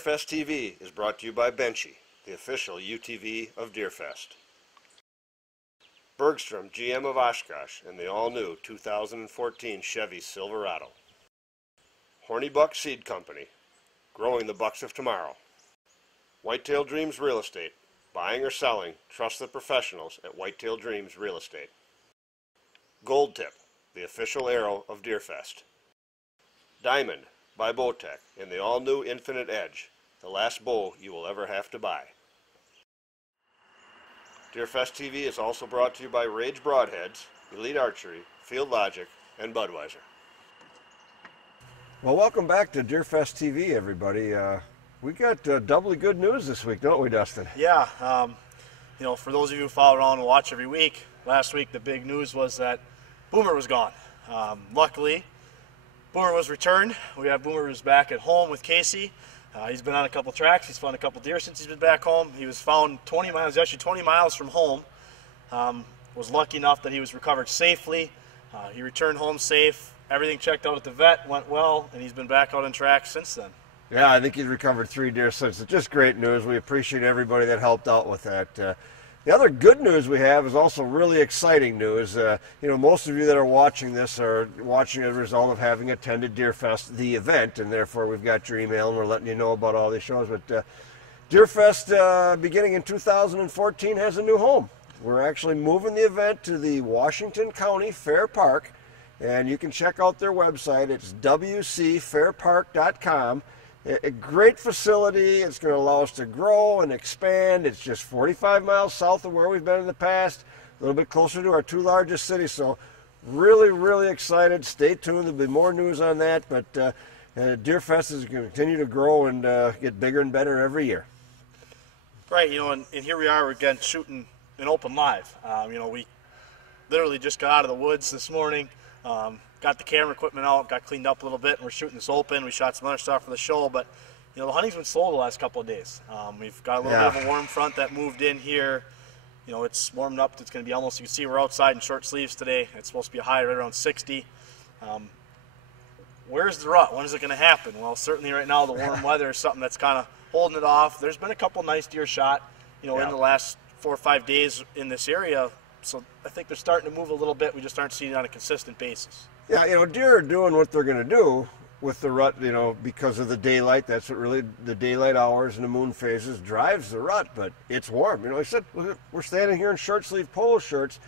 Deerfest TV is brought to you by Benchy, the official UTV of Deerfest. Bergstrom GM of Oshkosh and the all-new 2014 Chevy Silverado. Horny Buck Seed Company, growing the bucks of tomorrow. Whitetail Dreams Real Estate, buying or selling, trust the professionals at Whitetail Dreams Real Estate. Gold Tip, the official arrow of Deerfest. Diamond by Bowtech and the all-new Infinite Edge, the last bow you will ever have to buy. Deerfest TV is also brought to you by Rage Broadheads, Elite Archery, Field Logic, and Budweiser. Well, welcome back to Deerfest TV, everybody. We got doubly good news this week, don't we, Dustin? Yeah. For those of you who follow around and watch every week, last week the big news was that Boomer was gone. Luckily, Boomer was returned. We have Boomer's back at home with Casey. He's been on a couple tracks. He's found a couple deer since he's been back home. He was found 20 miles from home. Was lucky enough that he was recovered safely. He returned home safe. Everything checked out at the vet, went well, and he's been back out on tracks since then. Yeah, I think he's recovered 3 deer since. It's just great news. We appreciate everybody that helped out with that. The other good news we have is also really exciting news. Most of you that are watching this are watching as a result of having attended Deerfest, the event, and therefore we've got your email and we're letting you know about all these shows. But Deerfest, beginning in 2014, has a new home. We're actually moving the event to the Washington County Fair Park, and you can check out their website. It's wcfairpark.com. A great facility. It's going to allow us to grow and expand. It's just 45 miles south of where we've been in the past, a little bit closer to our 2 largest cities. So really, really excited. Stay tuned. There'll be more news on that. But Deerfest is going to continue to grow and get bigger and better every year. Right. And here we are again shooting an open live. We literally just got out of the woods this morning. Got the camera equipment out, got cleaned up a little bit, and we're shooting this open. We shot some other stuff for the show, but the hunting's been slow the last couple of days. We've got a little bit of a warm front that moved in here. It's warmed up. It's going to be almost, you can see we're outside in short sleeves today. It's supposed to be a high right around 60. Where's the rut? When is it going to happen? Well, certainly right now the warm weather is something that's kind of holding it off. There's been a couple nice deer shot, in the last 4 or 5 days in this area. So I think they're starting to move a little bit. We just aren't seeing it on a consistent basis. Yeah, deer are doing what they're going to do with the rut, because of the daylight. That's what really, the daylight hours and the moon phases drives the rut, but it's warm. I said, we're standing here in short sleeve polo shirts.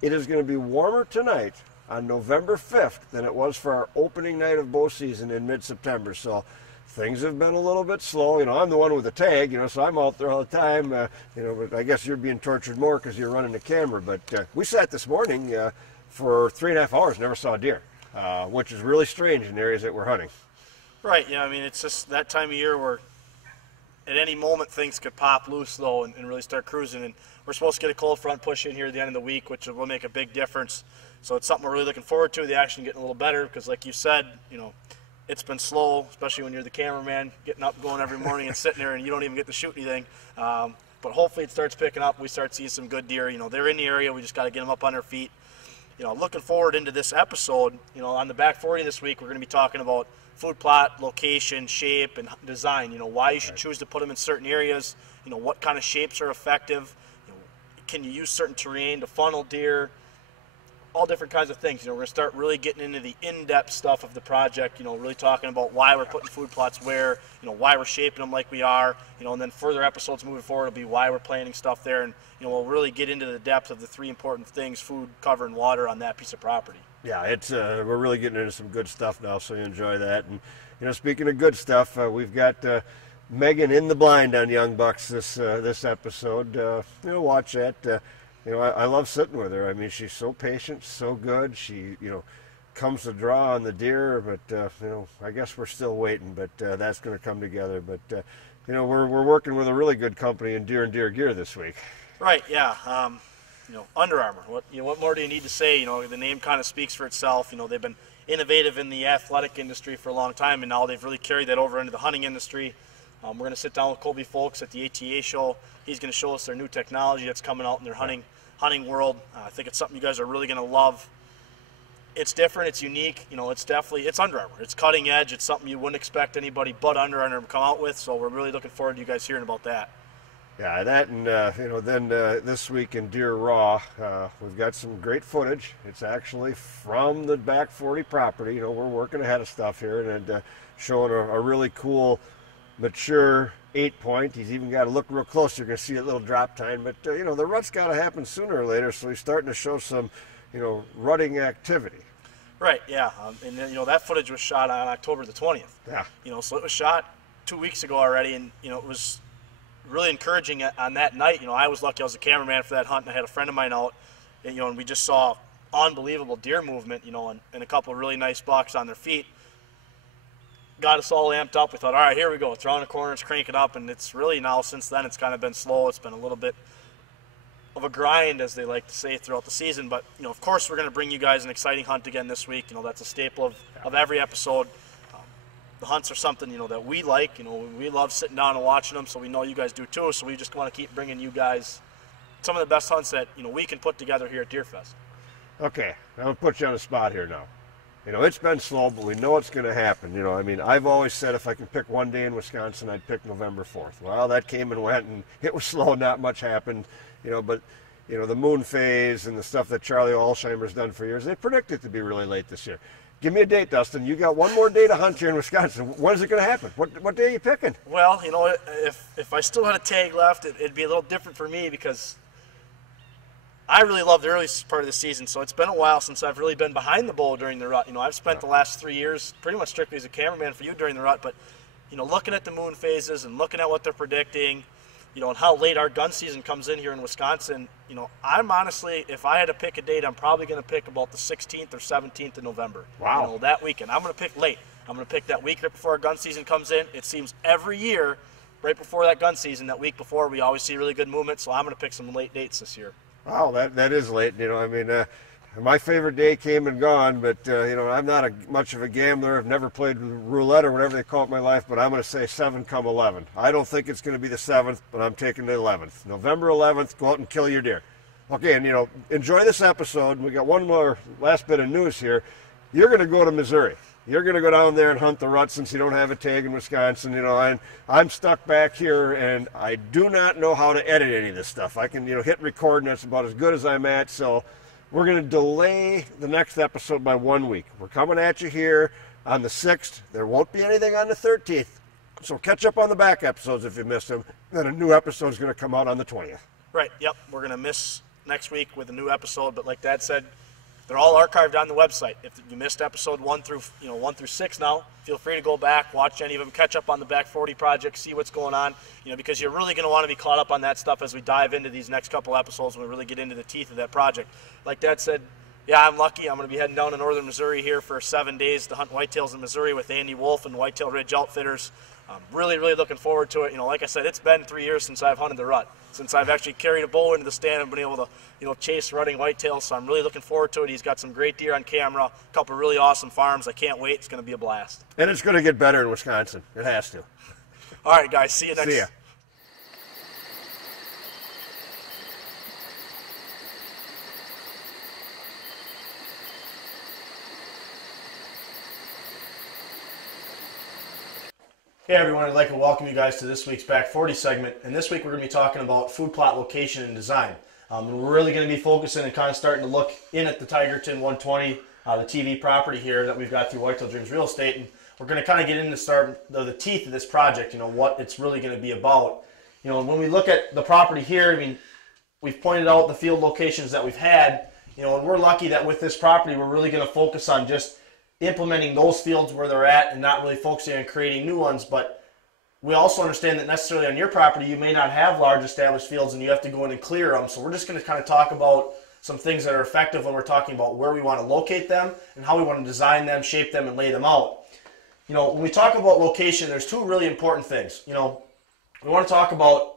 It is going to be warmer tonight on November 5th than it was for our opening night of bow season in mid-September. So things have been a little bit slow. I'm the one with the tag, so I'm out there all the time. But I guess you're being tortured more because you're running the camera. But we sat this morning for 3.5 hours, never saw a deer, which is really strange in areas that we're hunting. Right. It's just that time of year where at any moment things could pop loose, though, and really start cruising. And we're supposed to get a cold front push in here at the end of the week, which will make a big difference. So it's something we're really looking forward to. The action getting a little better because, like you said, it's been slow, especially when you're the cameraman, getting up, going every morning and sitting there and you don't even get to shoot anything. But hopefully it starts picking up. We start seeing some good deer. They're in the area. We just got to get them up on their feet. Looking forward into this episode, on the Back 40 this week, we're going to be talking about food plot, location, shape, and design. Why you should choose to put them in certain areas. What kind of shapes are effective. Can you use certain terrain to funnel deer? All different kinds of things. We're going to start really getting into the in-depth stuff of the project, really talking about why we're putting food plots where, why we're shaping them like we are, and then further episodes moving forward will be why we're planting stuff there, and, we'll really get into the depth of the 3 important things: food, cover, and water on that piece of property. Yeah, it's we're really getting into some good stuff now, so you enjoy that. And, speaking of good stuff, we've got Megan in the blind on Young Bucks this episode. Watch that. I love sitting with her. She's so patient, so good. She, comes to draw on the deer, but, I guess we're still waiting, but that's going to come together. But, we're working with a really good company in Deer and Deer Gear this week. Right, yeah. Under Armour. What more do you need to say? The name kind of speaks for itself. They've been innovative in the athletic industry for a long time, and now they've really carried that over into the hunting industry. We're going to sit down with Colby Folks at the ATA show. He's going to show us their new technology that's coming out in their hunting world. I think it's something you guys are really going to love. it's different, it's unique. You know, it's definitely, it's Under Armour. It's cutting edge. It's something you wouldn't expect anybody but Under Armour to come out with. So we're really looking forward to you guys hearing about that. Yeah, that and then this week in Deer Raw, we've got some great footage. It's actually from the back 40 property. You know, we're working ahead of stuff here and showing a really cool, mature 8-point. He's even got to look real close. You're going to see a little drop time, but you know, the rut's got to happen sooner or later. So he's starting to show some, you know, rutting activity. Right. Yeah. And then, you know, that footage was shot on October the 20th. Yeah. You know, so it was shot 2 weeks ago already, and you know, it was really encouraging on that night. You know, I was lucky I was a cameraman for that hunt, and I had a friend of mine out, and, you know, and we just saw unbelievable deer movement, you know, and a couple of really nice bucks on their feet. Got us all amped up. We thought, all right, here we go. It's around the corner, it's cranking up, and it's really now, since then, it's kind of been slow. It's been a little bit of a grind, as they like to say, throughout the season. But, you know, of course, we're going to bring you guys an exciting hunt again this week. You know, that's a staple of every episode. The hunts are something, you know, that we like. You know, we love sitting down and watching them, so we know you guys do too. So we just want to keep bringing you guys some of the best hunts that, you know, we can put together here at Deerfest. Okay, I'm going to put you on the spot here now. You know, it's been slow, but we know it's going to happen. You know, I mean, I've always said if I can pick one day in Wisconsin, I'd pick November 4th. Well, that came and went, and it was slow. Not much happened, you know, but, you know, the moon phase and the stuff that Charlie Alsheimer's done for years, they predict it to be really late this year. Give me a date, Dustin. You got one more day to hunt here in Wisconsin. When is it going to happen? What day are you picking? Well, you know, if I still had a tag left, it'd be a little different for me, because I really love the early part of the season. So it's been a while since I've really been behind the bow during the rut. You know, I've spent the last 3 years pretty much strictly as a cameraman for you during the rut. But, you know, looking at the moon phases and looking at what they're predicting, you know, and how late our gun season comes in here in Wisconsin, you know, I'm honestly, if I had to pick a date, I'm probably going to pick about the 16th or 17th of November. Wow. You know, that weekend. I'm going to pick late. I'm going to pick that week right before our gun season comes in. It seems every year, right before that gun season, that week before, we always see really good movement. So I'm going to pick some late dates this year. Wow, that is late. You know, I mean, my favorite day came and gone, but, you know, I'm not much of a gambler. I've never played roulette or whatever they call it in my life, but I'm going to say 7 come 11. I don't think it's going to be the 7th, but I'm taking the 11th. November 11th, go out and kill your deer. Okay, and, you know, enjoy this episode. We got one more last bit of news here. You're going to go to Missouri. You're going to go down there and hunt the rut since you don't have a tag in Wisconsin. You know, and I'm stuck back here, and I do not know how to edit any of this stuff. I can, you know, hit record, and that's about as good as I'm at, so we're going to delay the next episode by 1 week. We're coming at you here on the 6th. There won't be anything on the 13th. So catch up on the back episodes if you missed them. Then a new episode is going to come out on the 20th. Right, yep. We're going to miss next week with a new episode, but like Dad said, they're all archived on the website. If you missed episode 1 through 6 now, feel free to go back, watch any of them, catch up on the Back 40 project, see what's going on, you know, because you're really going to want to be caught up on that stuff as we dive into these next couple episodes when we really get into the teeth of that project. Like Dad said, yeah, I'm lucky. I'm going to be heading down to northern Missouri here for 7 days to hunt whitetails in Missouri with Andy Wolf and Whitetail Ridge Outfitters. I'm really, really looking forward to it. You know, like I said, it's been 3 years since I've hunted the rut, since I've actually carried a bow into the stand and been able to, you know, chase rutting whitetails. So I'm really looking forward to it. He's got some great deer on camera, a couple of really awesome farms. I can't wait. It's going to be a blast. And it's going to get better in Wisconsin. It has to. All right, guys. See you next. See ya. Hey everyone, I'd like to welcome you guys to this week's Back 40 segment. And this week we're going to be talking about food plot location and design. And we're really going to be focusing and kind of starting to look in at the Tigerton 120, the TV property here that we've got through Whitetail Dreams Real Estate. And we're going to kind of get into the teeth of this project, you know, what it's really going to be about. You know, when we look at the property here, I mean, we've pointed out the field locations that we've had, you know, and we're lucky that with this property we're really going to focus on just implementing those fields where they're at and not really focusing on creating new ones. But we also understand that necessarily on your property you may not have large established fields and you have to go in and clear them. So we're just going to kind of talk about some things that are effective when we're talking about where we want to locate them and how we want to design them, shape them, and lay them out. You know, when we talk about location, there's two really important things. You know, we want to talk about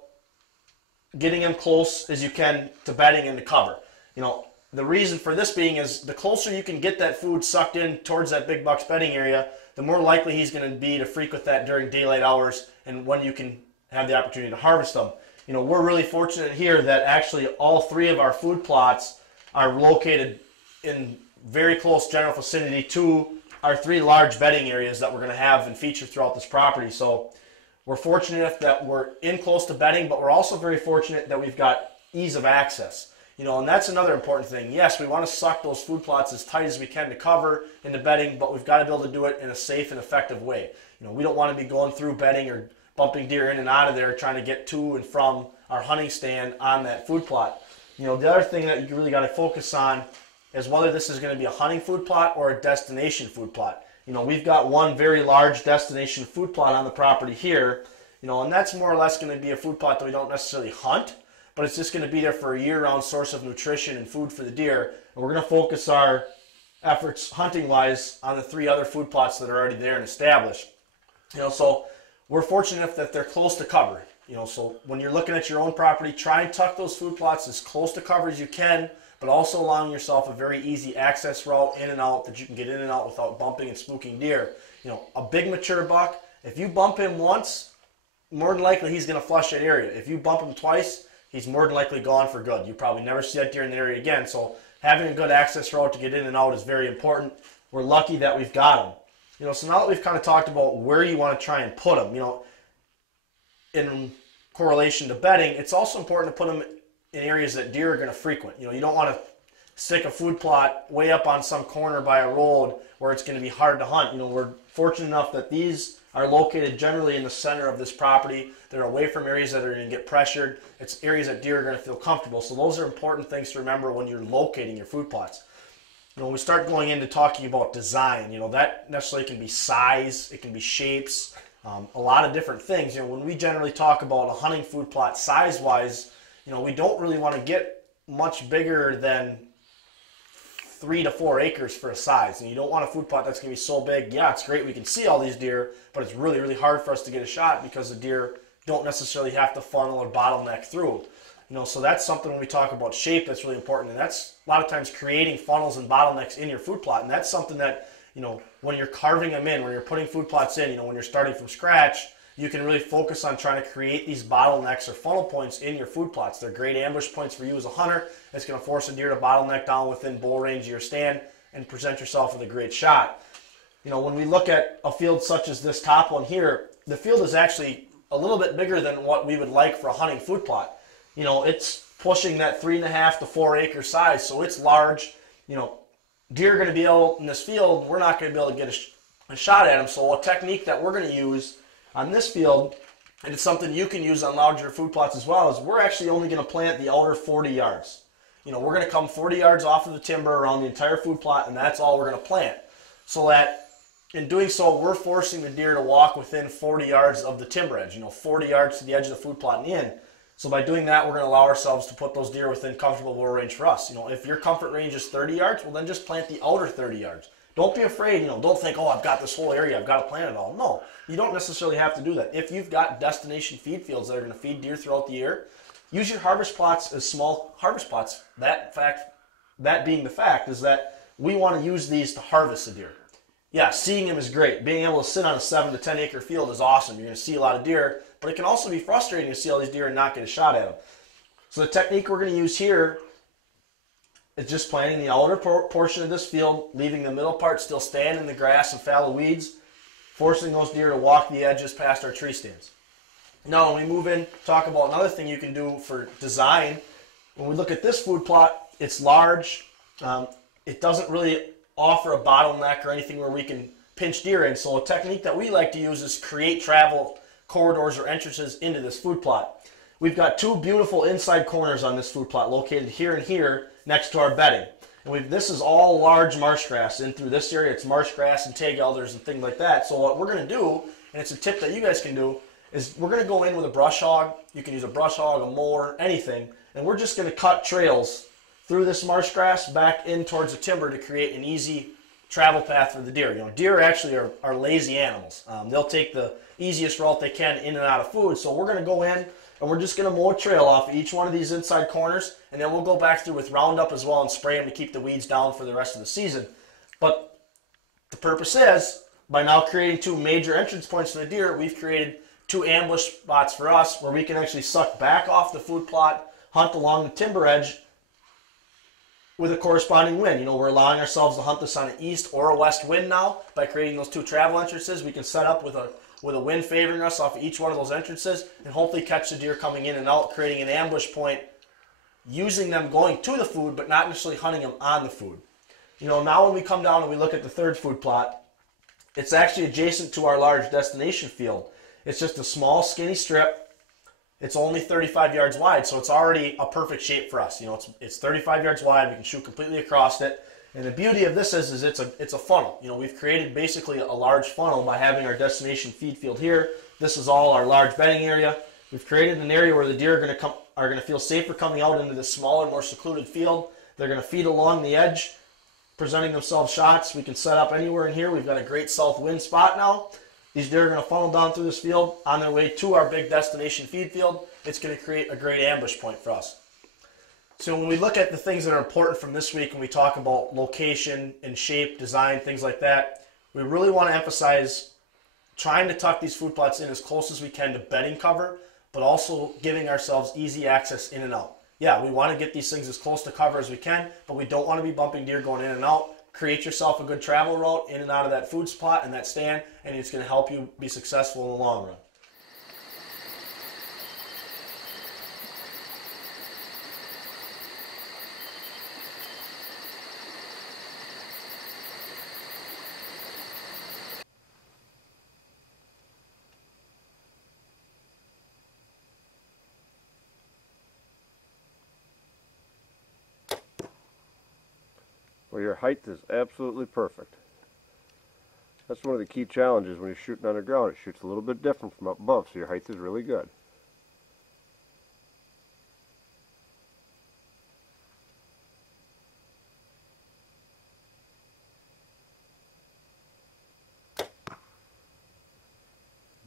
getting them close as you can to bedding and to cover. You know, the reason for this being is the closer you can get that food sucked in towards that big buck's bedding area, the more likely he's going to be to frequent that during daylight hours and when you can have the opportunity to harvest them. You know, we're really fortunate here that actually all 3 of our food plots are located in very close general vicinity to our 3 large bedding areas that we're going to have and feature throughout this property. So we're fortunate enough that we're in close to bedding, but we're also very fortunate that we've got ease of access. And that's another important thing. Yes, we want to suck those food plots as tight as we can to cover in the bedding, but we've got to be able to do it in a safe and effective way. We don't want to be going through bedding or bumping deer in and out of there trying to get to and from our hunting stand on that food plot. The other thing that you really got to focus on is whether this is going to be a hunting food plot or a destination food plot. We've got one very large destination food plot on the property here, and that's more or less going to be a food plot that we don't necessarily hunt, but it's just going to be there for a year-round source of nutrition and food for the deer. And we're going to focus our efforts hunting-wise on the 3 other food plots that are already there and established. So we're fortunate enough that they're close to cover. So when you're looking at your own property, try and tuck those food plots as close to cover as you can, but also allowing yourself a very easy access route in and out that you can get in and out without bumping and spooking deer. A big mature buck, if you bump him once, more than likely he's going to flush that area. If you bump him twice, he's more than likely gone for good. You probably never see that deer in the area again. So having a good access route to get in and out is very important. We're lucky that we've got them. So now that we've kind of talked about where you want to try and put them, in correlation to bedding, it's also important to put them in areas that deer are going to frequent. You don't want to stick a food plot way up on some corner by a road where it's going to be hard to hunt. We're fortunate enough that these are located generally in the center of this property. They're away from areas that are going to get pressured. It's areas that deer are going to feel comfortable. So those are important things to remember when you're locating your food plots. When we start going into talking about design, that necessarily can be size, it can be shapes, a lot of different things. When we generally talk about a hunting food plot size-wise, we don't really want to get much bigger than 3 to 4 acres for a size. And you don't want a food plot that's going to be so big. Yeah, it's great we can see all these deer, but it's really, really hard for us to get a shot because the deer don't necessarily have to funnel or bottleneck through. So that's something when we talk about shape that's really important. And that's a lot of times creating funnels and bottlenecks in your food plot. And that's something that, when you're carving them in, when you're putting food plots in, when you're starting from scratch, you can really focus on trying to create these bottlenecks or funnel points in your food plots. They're great ambush points for you as a hunter. It's going to force a deer to bottleneck down within bow range of your stand and present yourself with a great shot. When we look at a field such as this top one here, the field is actually a little bit bigger than what we would like for a hunting food plot. It's pushing that 3.5 to 4 acre size, so it's large. Deer are going to be able, in this field, we're not going to be able to get a shot at them. So a technique that we're going to use on this field, and it's something you can use on larger food plots as well, is we're actually only going to plant the outer 40 yards. We're going to come 40 yards off of the timber around the entire food plot, and that's all we're going to plant. So that in doing so, we're forcing the deer to walk within 40 yards of the timber edge, 40 yards to the edge of the food plot and in. So by doing that, we're going to allow ourselves to put those deer within comfortable bow range for us. If your comfort range is 30 yards, well then just plant the outer 30 yards. Don't be afraid, don't think, oh, I've got this whole area, I've got to plant it all. No, you don't necessarily have to do that. If you've got destination feed fields that are going to feed deer throughout the year, use your harvest plots as small harvest plots. That being the fact is that we want to use these to harvest the deer. Yeah, seeing them is great. Being able to sit on a 7 to 10 acre field is awesome. You're going to see a lot of deer, but it can also be frustrating to see all these deer and not get a shot at them. So the technique we're going to use here is just planting the outer portion of this field, leaving the middle part still stand in the grass and fallow weeds, forcing those deer to walk the edges past our tree stands. Now when we move in, talk about another thing you can do for design. When we look at this food plot, it's large. It doesn't really offer a bottleneck or anything where we can pinch deer in. So a technique that we like to use is create travel corridors or entrances into this food plot. We've got 2 beautiful inside corners on this food plot located here and here next to our bedding. And this is all large marsh grass. In through this area, it's marsh grass and tag elders and things like that. So what we're going to do, and it's a tip that you guys can do, is we're going to go in with a brush hog. You can use a brush hog, a mower, anything. And we're just going to cut trails through this marsh grass back in towards the timber to create an easy travel path for the deer. Deer actually are lazy animals. They'll take the easiest route they can in and out of food. So we're going to go in and we're just going to mow a trail off each one of these inside corners, and then we'll go back through with Roundup as well and spray them to keep the weeds down for the rest of the season. But the purpose is, by now creating 2 major entrance points for the deer, we've created 2 ambush spots for us where we can actually suck back off the food plot, hunt along the timber edge with a corresponding wind. You know, we're allowing ourselves to hunt this on an east or a west wind now by creating those 2 travel entrances. We can set up with a wind favoring us off of each one of those entrances and hopefully catch the deer coming in and out, creating an ambush point, using them going to the food, but not necessarily hunting them on the food. You know, now when we come down and we look at the third food plot, it's actually adjacent to our large destination field. It's just a small, skinny strip. It's only 35 yards wide, so it's already a perfect shape for us. You know, it's 35 yards wide. We can shoot completely across it. And the beauty of this is it's a funnel. You know, we've created basically a large funnel by having our destination feed field here. This is all our large bedding area. We've created an area where the deer are going to feel safer coming out into this smaller, more secluded field. They're going to feed along the edge, presenting themselves shots. We can set up anywhere in here. We've got a great south wind spot now. These deer are going to funnel down through this field on their way to our big destination feed field. It's going to create a great ambush point for us. So when we look at the things that are important from this week and we talk about location and shape, design, things like that, we really want to emphasize trying to tuck these food plots in as close as we can to bedding cover, but also giving ourselves easy access in and out. Yeah, we want to get these things as close to cover as we can, but we don't want to be bumping deer going in and out. Create yourself a good travel route in and out of that food spot and that stand, and it's going to help you be successful in the long run. Well, your height is absolutely perfect. That's one of the key challenges when you're shooting underground. It shoots a little bit different from up above, so your height is really good.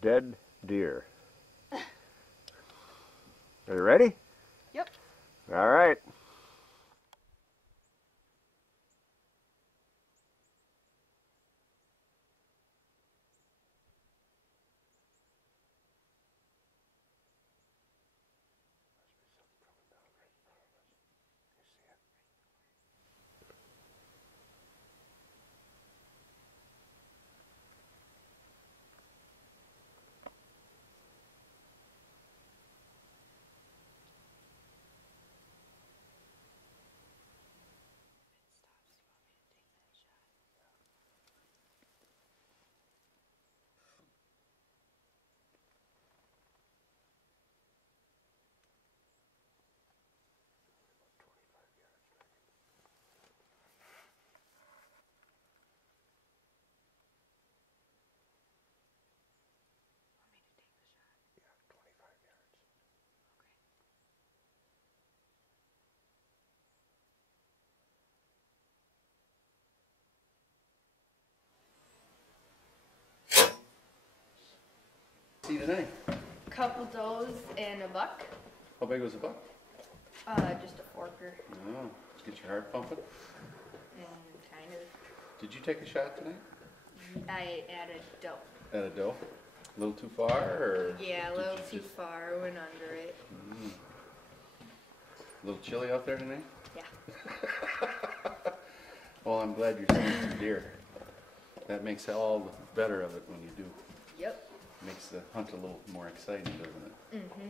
Dead deer. Are you ready? Yep. All right. See today? Couple does and a buck. How big was the buck? Just a forker. Oh, get your heart pumping. Kind of. Did you take a shot tonight? I added doe. At a doe? A little too far, or? Yeah, a did little you too just- far. Went under it. A little chilly out there tonight? Yeah. Well, I'm glad you're seeing some deer. That makes all the better of it when you do. Yep. Makes the hunt a little more exciting, doesn't it? Mm-hmm.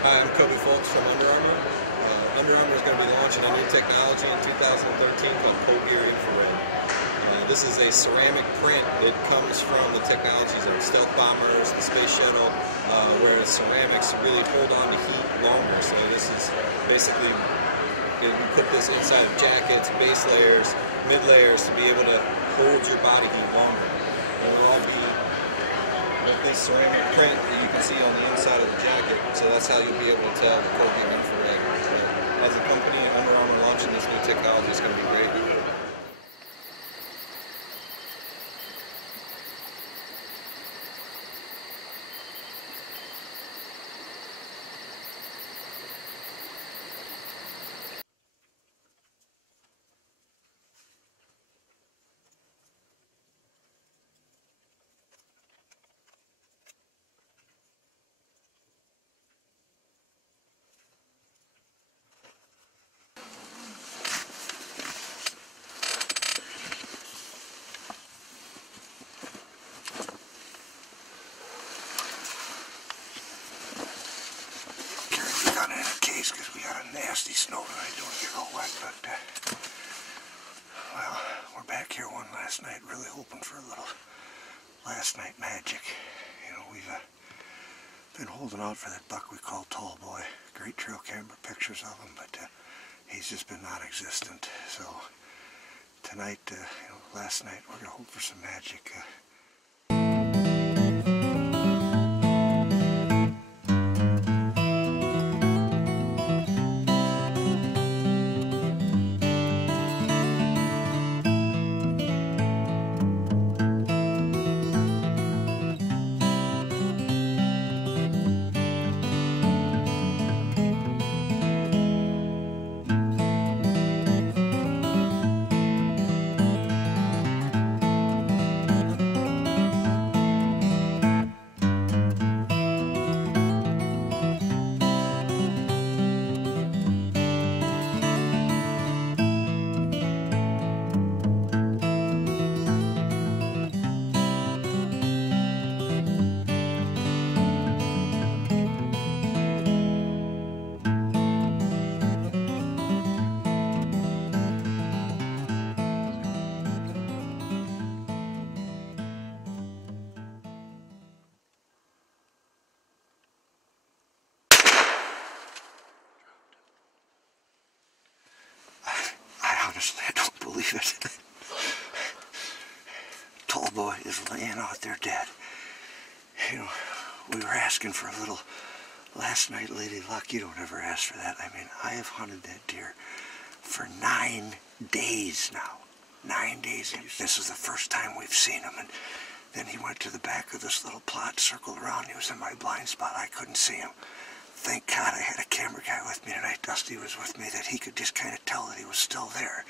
Hi, I'm Kobe Folks from Under Armour. Under Armour is going to be launching a new technology in 2013 called Cogear Infrared. This is a ceramic print. It comes from the technologies of stealth bombers, the space shuttle, whereas ceramics really hold on to heat longer. So this is basically, you put this inside of jackets, base layers, mid layers to be able to hold your body heat longer. And it'll all be with this ceramic print that you can see on the inside of the jacket, so that's how you'll be able to tell the Cogear Infrared. So, as a company, Under Armour launching this new technology is going to be great. Because we got a nasty snow tonight, don't get all wet, but well, we're back here one last night, really hoping for a little last night magic. You know, we've been holding out for that buck we call Tall Boy. Great trail camera pictures of him, but he's just been non-existent. So tonight, you know, last night, we're gonna hope for some magic. Honestly, I don't believe it. Tall Boy is laying out there dead. You know, we were asking for a little last night, Lady Luck. You don't ever ask for that. I mean, I have hunted that deer for 9 days now. 9 days. This is the first time we've seen him. And then he went to the back of this little plot, circled around. He was in my blind spot. I couldn't see him. Thank God I had a camera guy with me tonight. Dusty was with me, that he could just kind of tell that he was still there,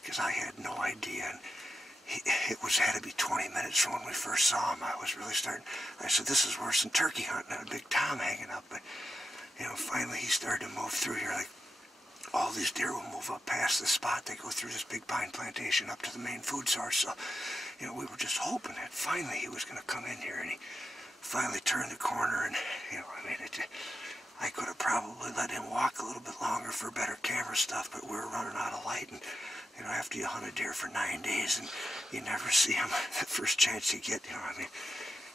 because I had no idea. And it had to be 20 minutes from when we first saw him. I was really starting. I said, this is worse than turkey hunting and a big tom hanging up. But you know, finally he started to move through here. Like all these deer will move up past the spot. They go through this big pine plantation up to the main food source. So you know, we were just hoping that finally he was going to come in here, and he finally turned the corner. And you know, I mean, I could have probably let him walk a little bit longer for better camera stuff, but we were running out of light. And you know, after you hunt a deer for 9 days and you never see him, the first chance you get, you know, I mean,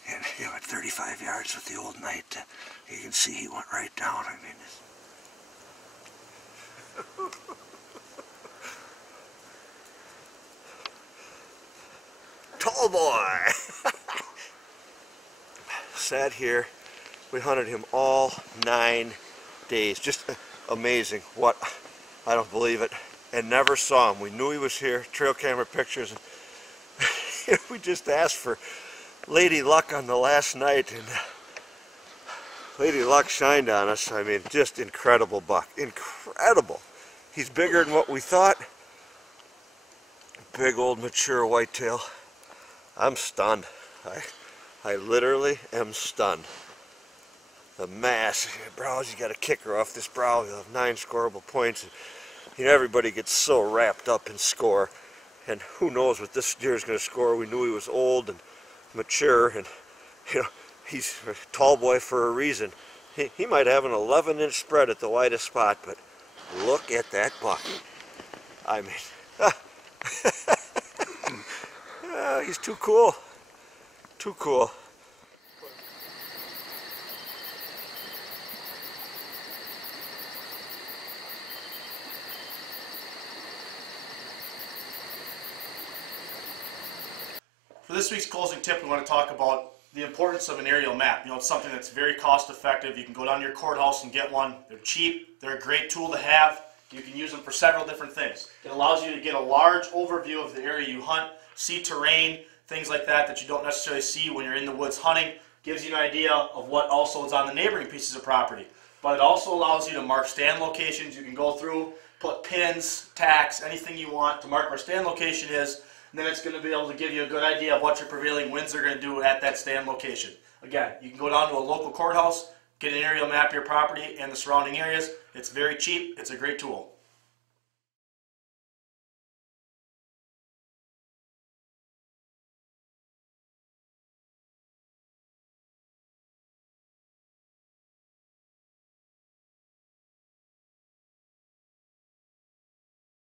and you know, at 35 yards with the old night, you can see he went right down. I mean, Tall Boy sat here. We hunted him all 9 days. Just amazing. What? I don't believe it. And never saw him. We knew he was here. Trail camera pictures. And we just asked for Lady Luck on the last night, and Lady Luck shined on us. I mean, just incredible buck. Incredible. He's bigger than what we thought. Big old mature whitetail. I'm stunned. I literally am stunned. The mass, brows, you got a kicker off this brow, you'll have 9 scoreable points. You know, everybody gets so wrapped up in score, and who knows what this deer is going to score. We knew he was old and mature, and you know, he's a Tall Boy for a reason. He might have an 11-inch spread at the widest spot, but look at that buck. I mean, he's too cool. Too cool. For this week's closing tip, we want to talk about the importance of an aerial map. You know, it's something that's very cost effective. You can go down to your courthouse and get one. They're cheap. They're a great tool to have. You can use them for several different things. It allows you to get a large overview of the area you hunt, see terrain, things like that that you don't necessarily see when you're in the woods hunting. Gives you an idea of what also is on the neighboring pieces of property. But it also allows you to mark stand locations. You can go through, put pins, tacks, anything you want to mark where stand location is. And then it's going to be able to give you a good idea of what your prevailing winds are going to do at that stand location. Again, you can go down to a local courthouse, get an aerial map of your property and the surrounding areas. It's very cheap. It's a great tool.